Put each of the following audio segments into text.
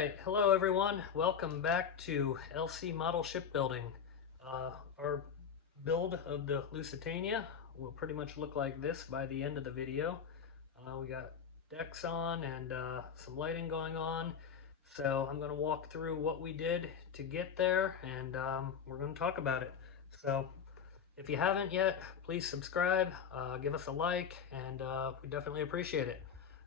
Alright, hello everyone. Welcome back to LC Model Shipbuilding. Our build of the Lusitania will pretty much look like this by the end of the video. We got decks on and some lighting going on. So I'm going to walk through what we did to get there, and we're going to talk about it. So if you haven't yet, please subscribe, give us a like, and we definitely appreciate it.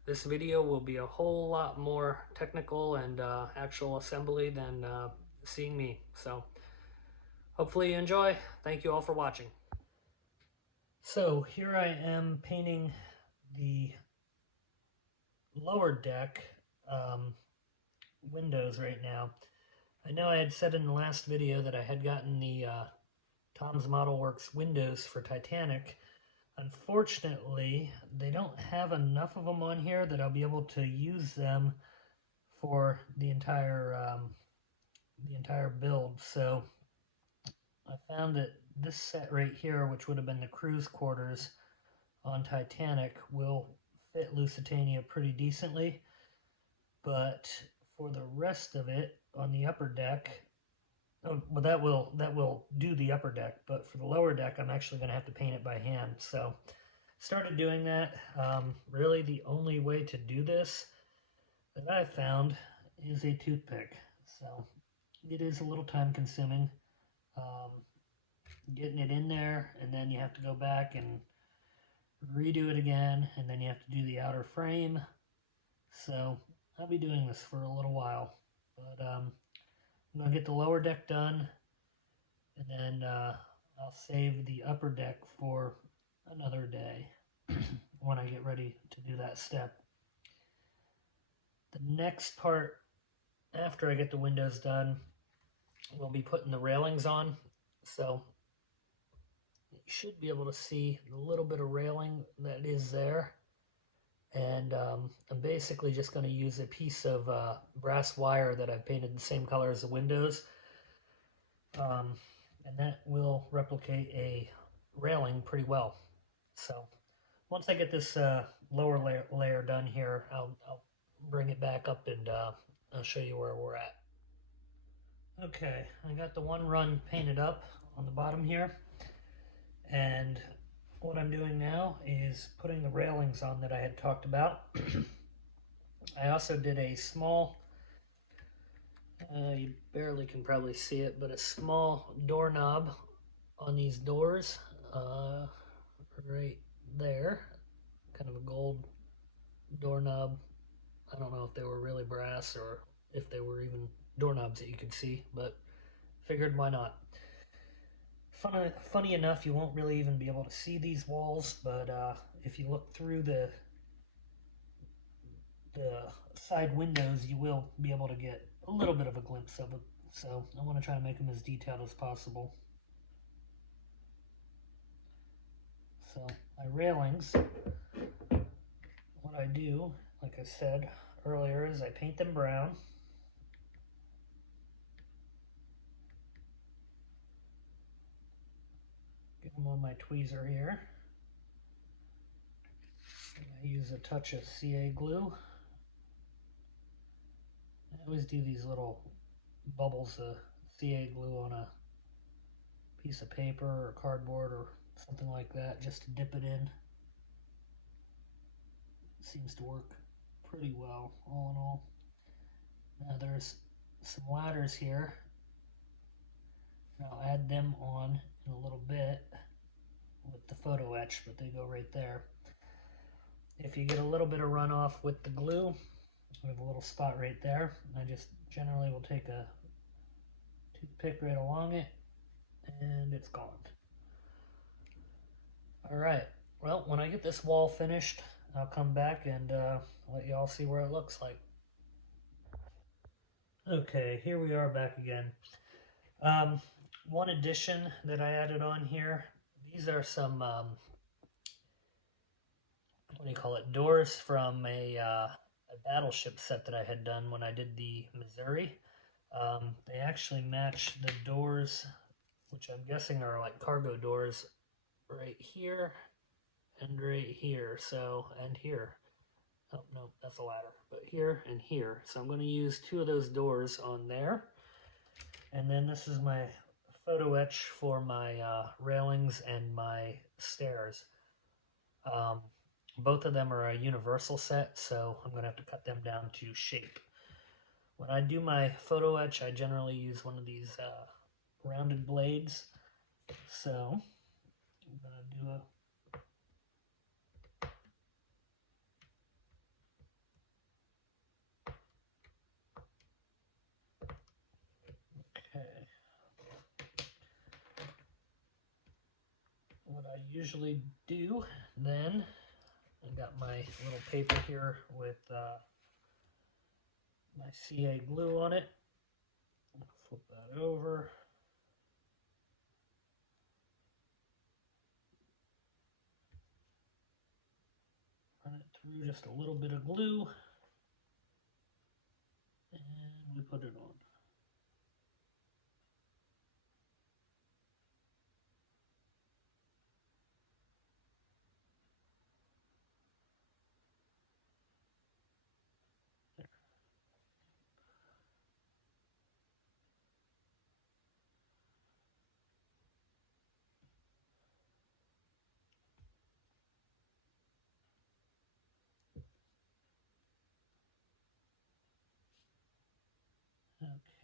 This video will be a whole lot more technical and actual assembly than seeing me. So hopefully you enjoy. Thank you all for watching. So here I am painting the lower deck windows right now. I know I had said in the last video that I had gotten the Tom's Model Works windows for Titanic. Unfortunately, they don't have enough of them on here that I'll be able to use them for the entire build. So I found that this set right here, which would have been the crew's quarters on Titanic, will fit Lusitania pretty decently. But for the rest of it on the upper deck, well, that will do the upper deck, but for the lower deck, I'm actually going to have to paint it by hand. So started doing that. Really the only way to do this that I've found is a toothpick. So it is a little time consuming getting it in there, and then you have to go back and redo it again, and then you have to do the outer frame. So I'll be doing this for a little while, but I'm going to get the lower deck done, and then I'll save the upper deck for another day when I get ready to do that step. The next part, after I get the windows done, we'll be putting the railings on. So you should be able to see the little bit of railing that is there. And I'm basically just going to use a piece of brass wire that I've painted the same color as the windows. And that will replicate a railing pretty well. So once I get this lower layer done here, I'll bring it back up and I'll show you where we're at. Okay, I got the one run painted up on the bottom here, and what I'm doing now is putting the railings on that I had talked about. I also did a small, you barely can probably see it, but a small doorknob on these doors right there, kind of a gold doorknob. I don't know if they were really brass or if they were even doorknobs that you could see, but figured why not. Funny enough, you won't really even be able to see these walls, but if you look through the side windows, you will be able to get a little bit of a glimpse of it. So I want to try to make them as detailed as possible. So my railings, what I do, like I said earlier, is I paint them brown. Get them on my tweezer here. I use a touch of CA glue. I always do these little bubbles of CA glue on a piece of paper or cardboard or something like that, just to dip it in. It seems to work pretty well, all in all. Now there's some ladders here. I'll add them on in a little bit with the photo etch, but they go right there. If you get a little bit of runoff with the glue, we have a little spot right there. I just generally will take a toothpick right along it, and it's gone. All right, well, when I get this wall finished, I'll come back and let y'all see where it looks like. Okay, here we are back again. One addition that I added on here, these are some, what do you call it, doors from a battleship set that I had done when I did the Missouri. They actually match the doors, which I'm guessing are like cargo doors, right here and right here, so, and here. Oh, no, that's a ladder. But here and here. So I'm going to use 2 of those doors on there. And then this is my photo etch for my railings and my stairs. Both of them are a universal set, so I'm going to have to cut them down to shape. When I do my photo etch, I generally use one of these rounded blades. So I'm going to do a okay. What I usually do then, I got my little paper here with my CA glue on it. Flip that over. Run it through just a little bit of glue. And we put it on.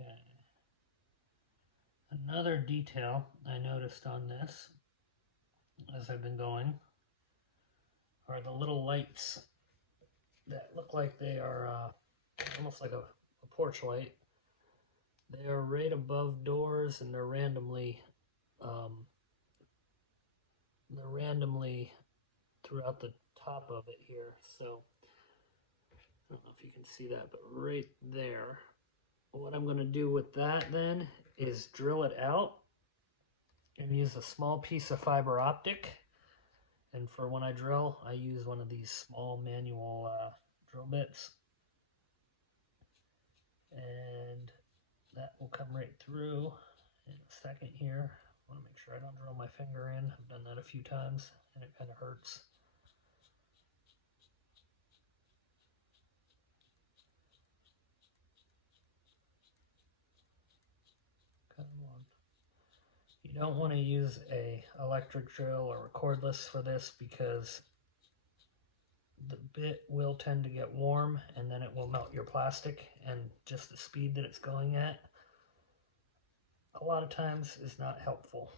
Okay. Another detail I noticed on this as I've been going are the little lights that look like they are almost like a porch light. They are right above doors, and they're randomly throughout the top of it here. So I don't know if you can see that, but right there. What I'm going to do with that then is drill it out and use a small piece of fiber optic. And for when I drill, I use one of these small manual drill bits. And that will come right through in a second here. I want to make sure I don't drill my finger in. I've done that a few times and it kind of hurts. Come on. You don't want to use a electric drill or a cordless for this because the bit will tend to get warm and then it will melt your plastic, and just the speed that it's going at a lot of times is not helpful.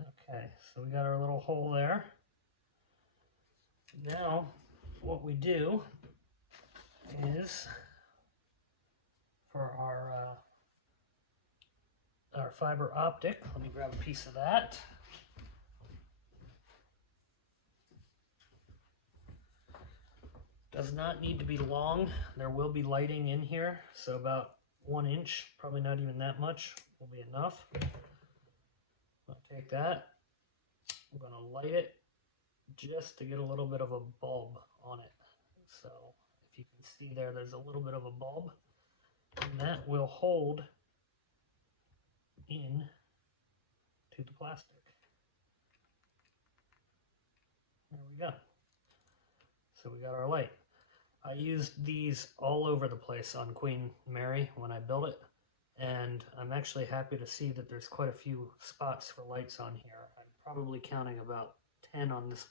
Okay, so we got our little hole there. Now what we do is for our fiber optic, let me grab a piece of that. Does not need to be long. There will be lighting in here, so about 1 inch, probably not even that much, will be enough. I'll take that. I'm going to light it just to get a little bit of a bulb on it. So if you can see there, there's a little bit of a bulb, and that will hold in to the plastic. There we go. So we got our light. I used these all over the place on Queen Mary when I built it, and I'm actually happy to see that there's quite a few spots for lights on here. I'm probably counting about 10 on this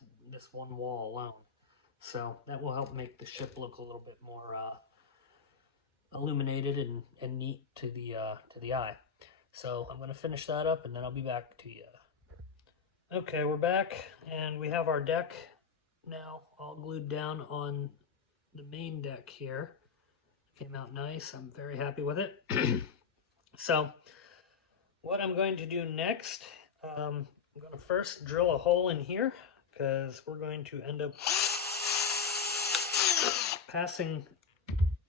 one wall alone. So that will help make the ship look a little bit more illuminated and neat to the eye. So I'm going to finish that up and then I'll be back to you. Okay, we're back and we have our deck now all glued down on the main deck here. Came out nice. I'm very happy with it. So what I'm going to do next, I'm going to first drill a hole in here because we're going to end up passing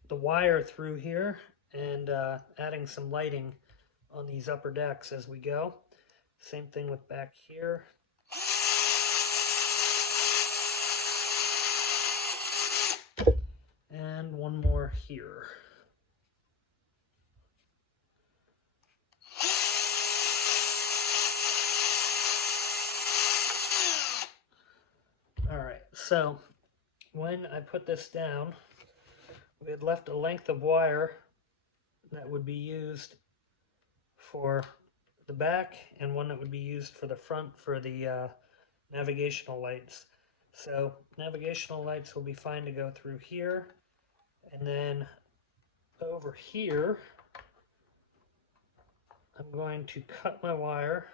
the wire through here and adding some lighting on these upper decks as we go. Same thing with back here. And one more here. All right, so when I put this down, we had left a length of wire that would be used for the back and one that would be used for the front for the navigational lights. So navigational lights will be fine to go through here, and then over here I'm going to cut my wire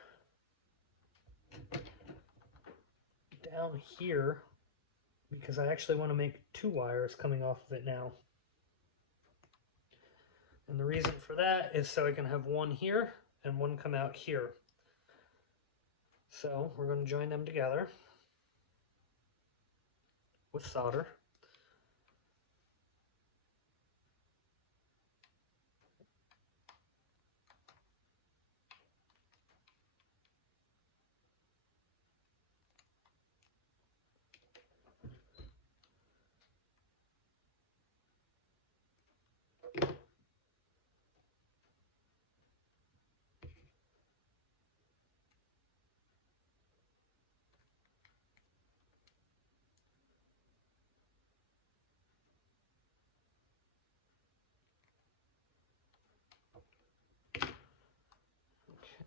down here because I actually want to make 2 wires coming off of it now. And the reason for that is so I can have one here and one come out here. So we're going to join them together with solder.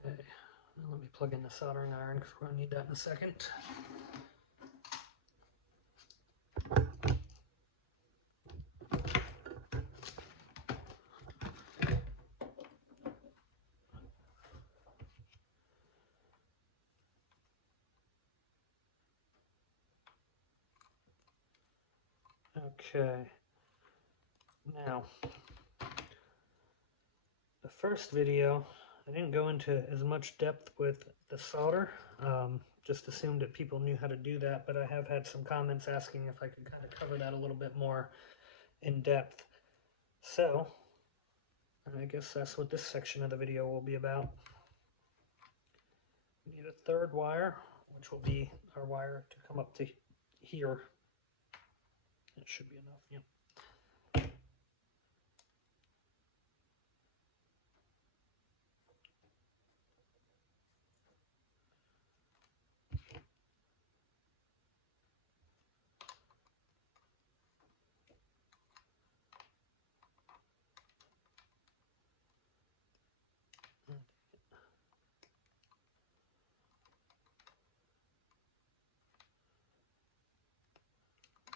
Okay, now let me plug in the soldering iron because we're going to need that in a second. Okay, now the first video I didn't go into as much depth with the solder, just assumed that people knew how to do that, but I have had some comments asking if I could kind of cover that a little bit more in depth. So I guess that's what this section of the video will be about. We need a 3rd wire, which will be our wire to come up to here. It should be enough, yeah.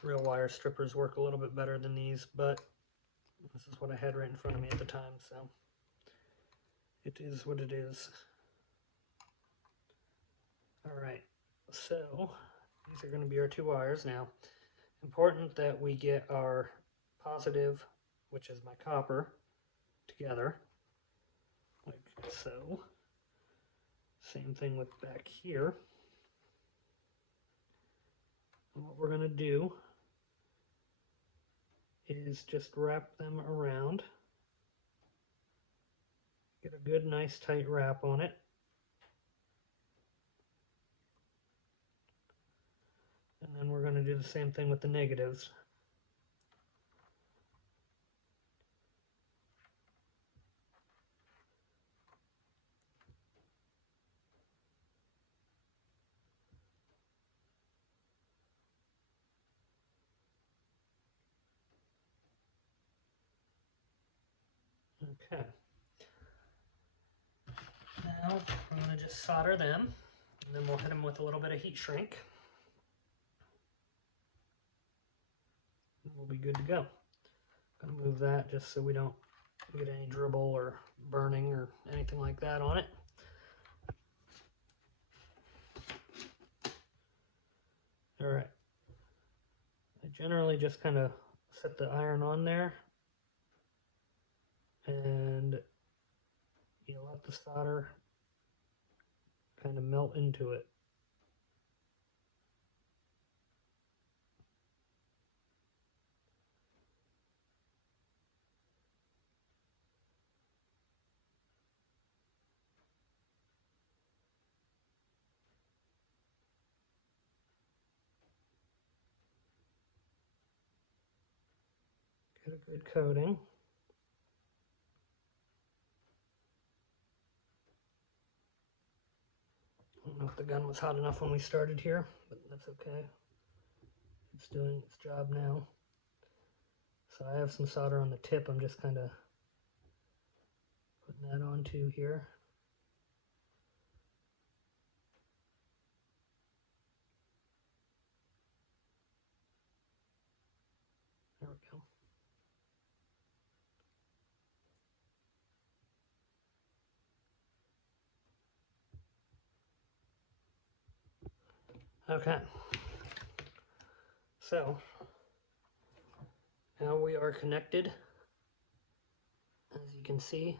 Real wire strippers work a little bit better than these, but this is what I had right in front of me at the time, so it is what it is. Alright, so these are going to be our 2 wires now. Important that we get our positive, which is my copper, together, like so. Same thing with back here. And what we're going to do is just wrap them around. Get a good, nice, tight wrap on it. And then we're going to do the same thing with the negatives. Okay. Now I'm going to just solder them, and then we'll hit them with a little bit of heat shrink. And we'll be good to go. I'm going to move that just so we don't get any dribble or burning or anything like that on it. Alright. I generally just kind of set the iron on there and you let the solder kind of melt into it. Get a good coating. I don't know if the gun was hot enough when we started here, but that's okay. it's doing its job now. So I have some solder on the tip. I'm just kind of putting that onto here. There we go. Okay. So now we are connected. As you can see,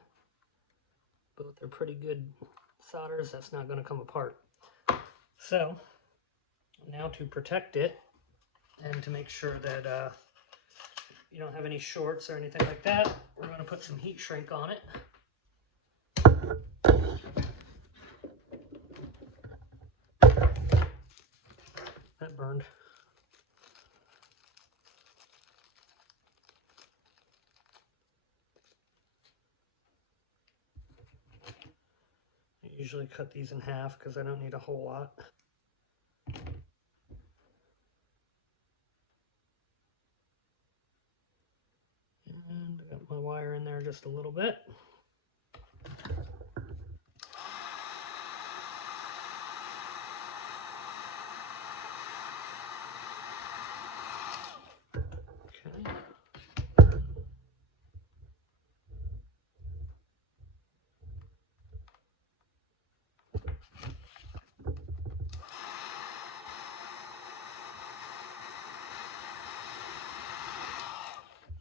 both are pretty good solders. That's not going to come apart. So now to protect it and to make sure that you don't have any shorts or anything like that, we're going to put some heat shrink on it. That burned. I usually cut these in half because I don't need a whole lot. And I got my wire in there just a little bit. Okay.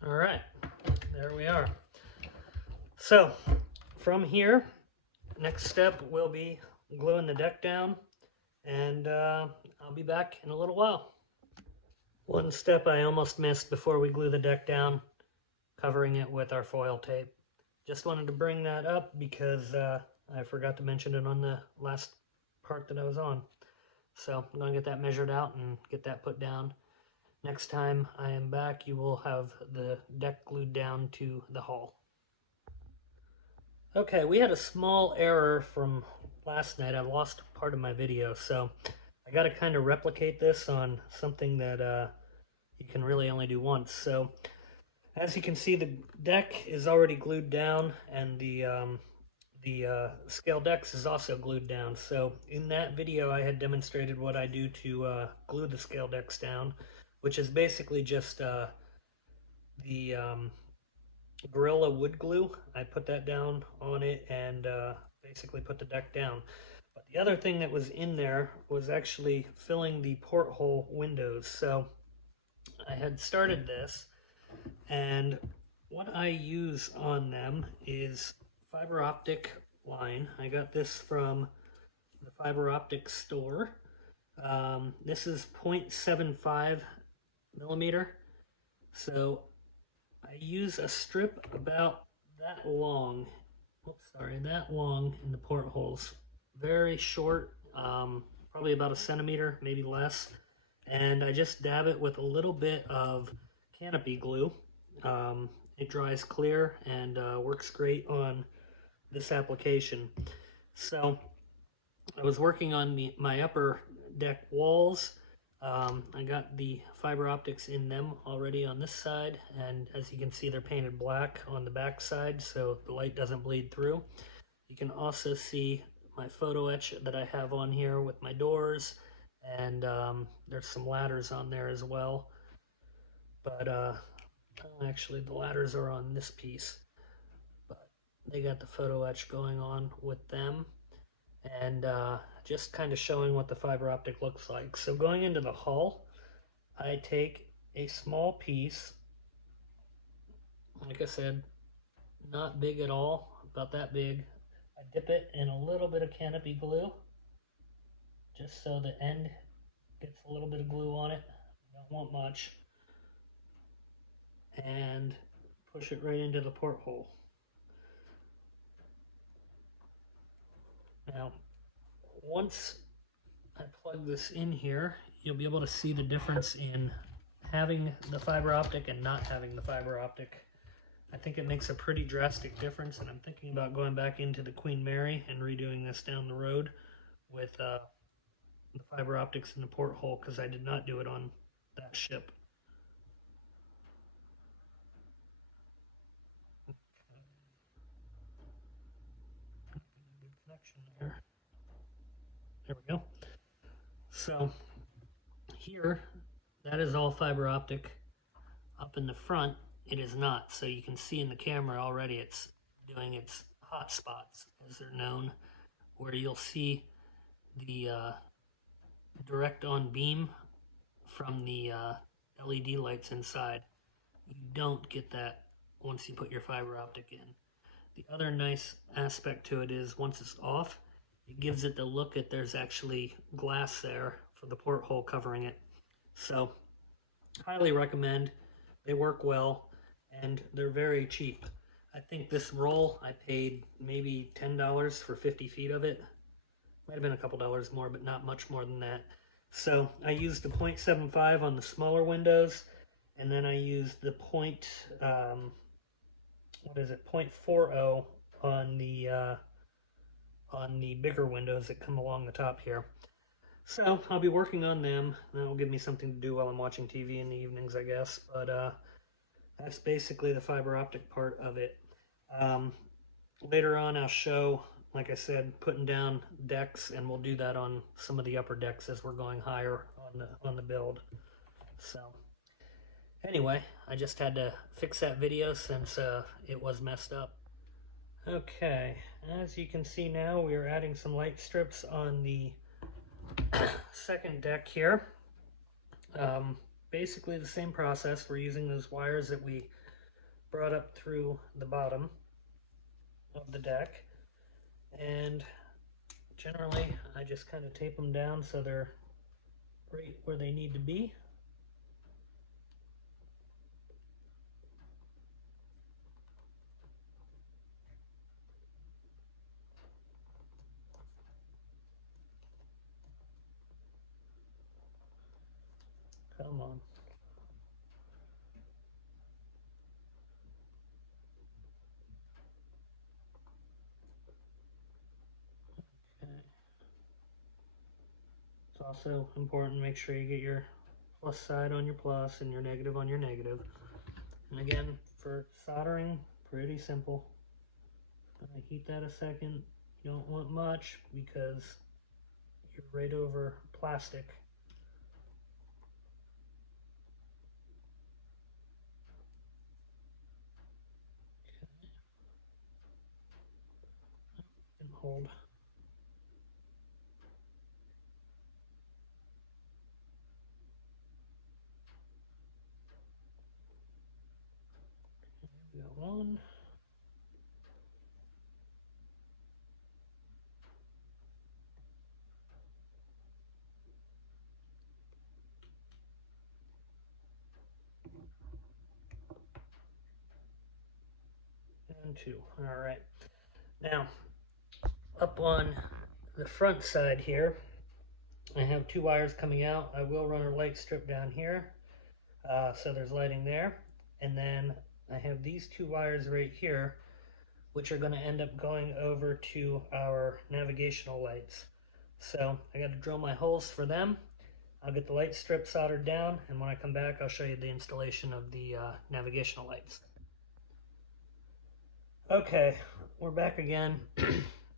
All right, there we are. So from here, next step will be gluing the deck down, and I'll be back in a little while. One step I almost missed before we glue the deck down, covering it with our foil tape. Just wanted to bring that up because I forgot to mention it on the last part that I was on. So I'm going to get that measured out and get that put down. Next time I am back, you will have the deck glued down to the hull. Okay, we had a small error from last night. I lost part of my video, so I got to kind of replicate this on something that you can really only do once. So as you can see, the deck is already glued down, and the scale decks is also glued down. So in that video, I had demonstrated what I do to glue the scale decks down, which is basically just the Gorilla wood glue. I put that down on it and basically put the deck down. But the other thing that was in there was actually filling the porthole windows. So I had started this, and what I use on them is fiber optic line. I got this from the fiber optic store. This is 0.75 millimeter. So I use a strip about that long. Oops, sorry, that long in the portholes. Very short, probably about a centimeter, maybe less. And I just dab it with a little bit of canopy glue. It dries clear and works great on this application. So I was working on my upper deck walls. I got the fiber optics in them already on this side, and as you can see, they're painted black on the back side so the light doesn't bleed through. You can also see my photo etch that I have on here with my doors, and there's some ladders on there as well. But actually the ladders are on this piece, but they got the photo etch going on with them. And just kind of showing what the fiber optic looks like. So going into the hull, I take a small piece, like I said, not big at all, about that big. I dip it in a little bit of canopy glue, just so the end gets a little bit of glue on it. Don't want much. And push it right into the porthole. Now, once I plug this in here, you'll be able to see the difference in having the fiber optic and not having the fiber optic. I think it makes a pretty drastic difference, and I'm thinking about going back into the Queen Mary and redoing this down the road with the fiber optics in the porthole, because I did not do it on that ship. Good connection there. There we go. So here, that is all fiber optic. Up in the front, it is not. So you can see in the camera already it's doing its hot spots, as they're known, where you'll see the direct on beam from the LED lights inside. You don't get that once you put your fiber optic in. The other nice aspect to it is once it's off, it gives it the look that there's actually glass there for the porthole covering it. So highly recommend. They work well and they're very cheap. I think this roll I paid maybe $10 for 50 feet of it. Might have been a couple dollars more, but not much more than that. So I used the 0.75 on the smaller windows, and then I used the what is it, 0.40 on the bigger windows that come along the top here. So I'll be working on them. That'll give me something to do while I'm watching TV in the evenings, I guess. But that's basically the fiber optic part of it. Later on, I'll show, like I said, putting down decks, and we'll do that on some of the upper decks as we're going higher on the build. So anyway, I just had to fix that video since it was messed up. Okay, as you can see now, we are adding some light strips on the second deck here. Basically the same process. We're using those wires that we brought up through the bottom of the deck, and generally I just kind of tape them down so they're right where they need to be. Come on. Okay. It's also important to make sure you get your plus side on your plus and your negative on your negative. And again, for soldering, pretty simple. I heat that a second. You don't want much because you're right over plastic. And hold. We got one. And two. All right. Now, up on the front side here, I have two wires coming out. I will run a light strip down here, so there's lighting there. And then I have these two wires right here, which are going to end up going over to our navigational lights. So I got to drill my holes for them. I'll get the light strip soldered down, and when I come back, I'll show you the installation of the navigational lights. Okay, we're back again.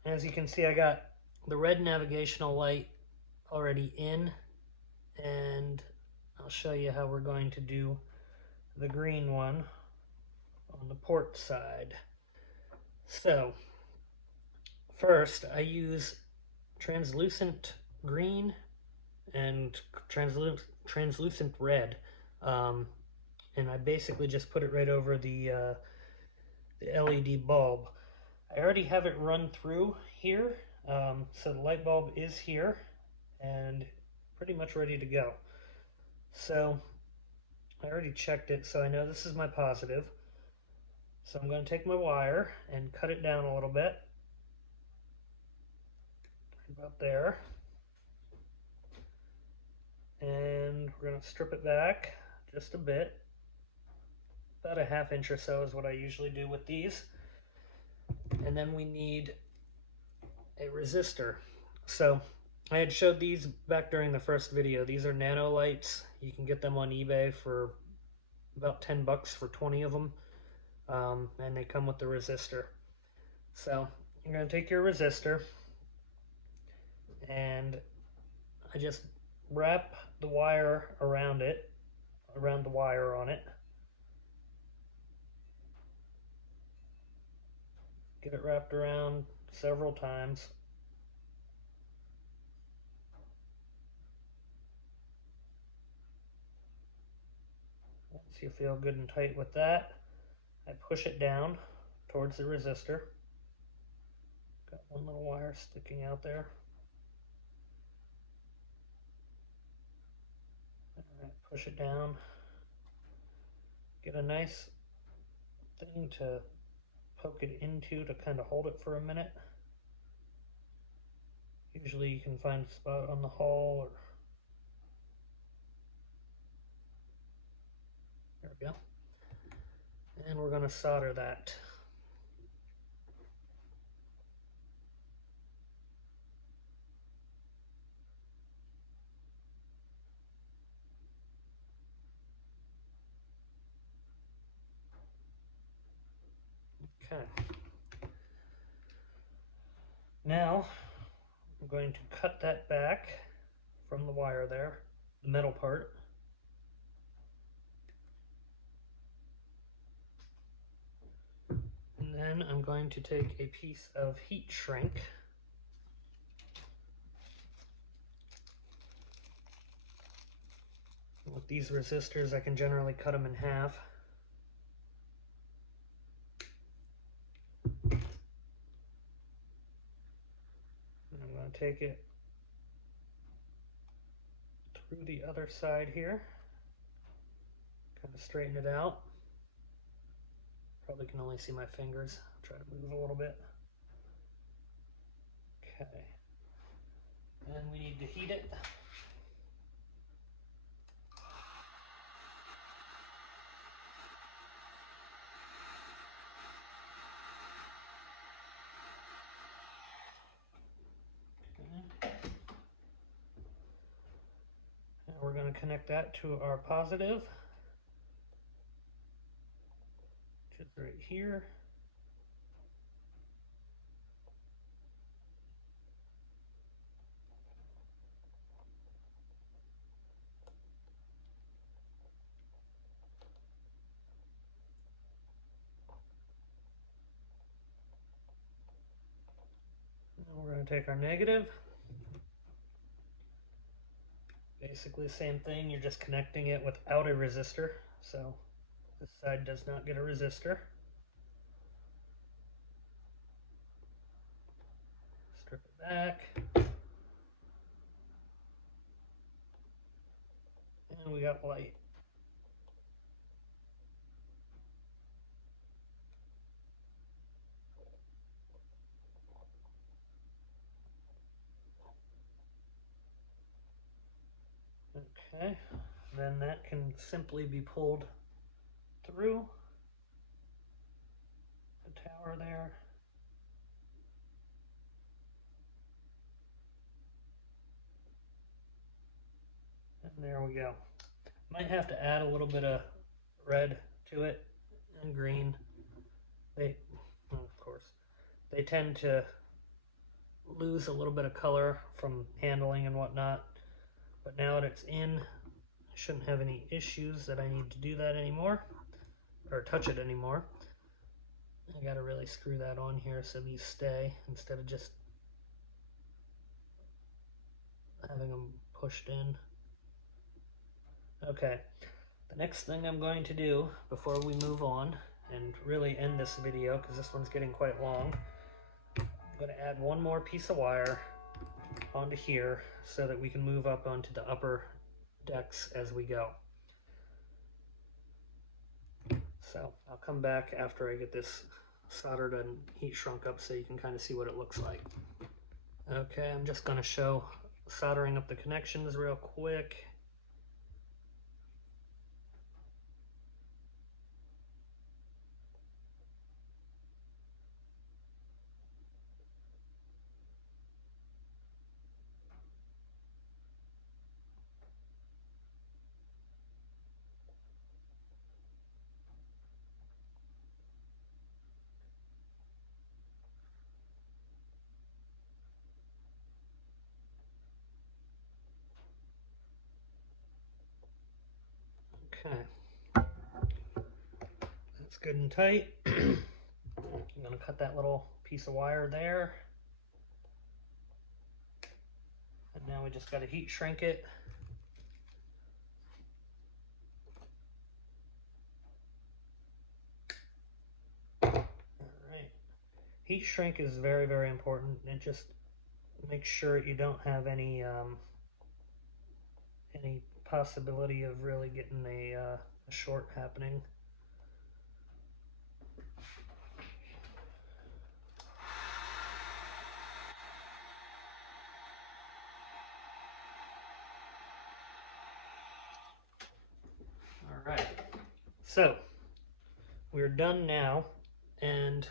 As you can see, I got the red navigational light already in, and I'll show you how we're going to do the green one on the port side. So first I use translucent green and translucent red, and I basically just put it right over the LED bulb. I already have it run through here, so the light bulb is here and pretty much ready to go. So I already checked it, so I know this is my positive. So I'm going to take my wire and cut it down a little bit, about there, and we're going to strip it back just a bit. About a ½ inch or so is what I usually do with these. And then we need a resistor. So I had showed these back during the first video. These are nano lights. You can get them on eBay for about 10 bucks for 20 of them, and they come with the resistor. So you're going to take your resistor, and I just wrap the wire around it, around the wire on it. Get it wrapped around several times. Once you feel good and tight with that, I push it down towards the resistor. Got one little wire sticking out there. Alright, push it down. Get a nice thing to poke it into to kind of hold it for a minute. Usually you can find a spot on the hull, or there we go. And we're going to solder that. Okay. Now I'm going to cut that back from the wire there, the metal part. And then I'm going to take a piece of heat shrink. With these resistors, I can generally cut them in half. And I'm going to take it through the other side here, kind of straighten it out. Probably can only see my fingers. I'll try to move a little bit. Okay. And we need to heat it. Okay. And we're going to connect that to our positive, which is right here. We're going to take our negative. Basically the same thing, you're just connecting it without a resistor. So this side does not get a resistor. Strip it back. And we got light. Okay, then that can simply be pulled through the tower there. And there we go. Might have to add a little bit of red to it and green. Well, of course, they tend to lose a little bit of color from handling and whatnot. But now that it's in, I shouldn't have any issues that I need to do that anymore, or touch it anymore. I gotta really screw that on here so these stay instead of just having them pushed in. Okay, the next thing I'm going to do before we move on and really end this video, because this one's getting quite long, I'm going to add one more piece of wire onto here so that we can move up onto the upper decks as we go. So I'll come back after I get this soldered and heat shrunk up so you can kind of see what it looks like. Okay, I'm just going to show soldering up the connections real quick. Okay. That's good and tight. I'm going to cut that little piece of wire there. And now we just got to heat shrink it. Alright. Heat shrink is very, very important, and just make sure you don't have any possibility of really getting a short happening. Alright, so we're done now, and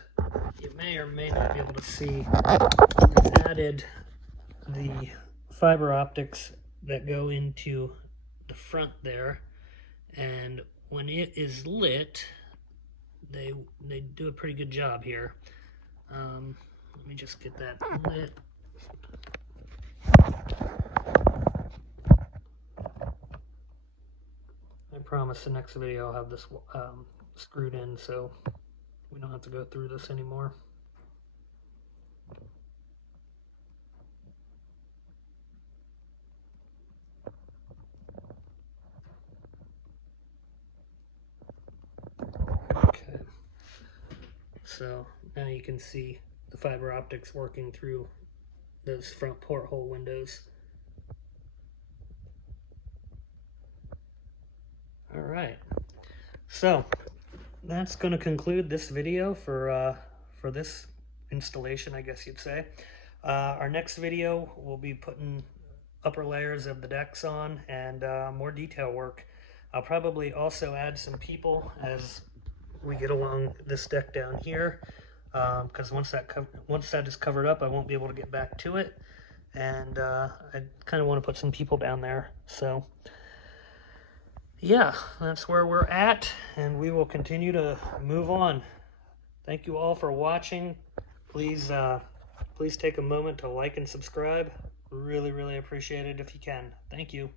you may or may not be able to see we've added the fiber optics that go into the front there, and when it is lit, they do a pretty good job here. Let me just get that lit. I promise the next video I'll have this screwed in, so we don't have to go through this anymore. Okay, so now you can see the fiber optics working through those front porthole windows. All right, so that's going to conclude this video for this installation, I guess you'd say. Our next video, we'll be putting upper layers of the decks on and more detail work. I'll probably also add some people as we get along this deck down here, because once that is covered up, I won't be able to get back to it, and I kind of want to put some people down there. So yeah, that's where we're at, and we will continue to move on. Thank you all for watching. Please take a moment to like and subscribe. Really, really appreciate it if you can. Thank you.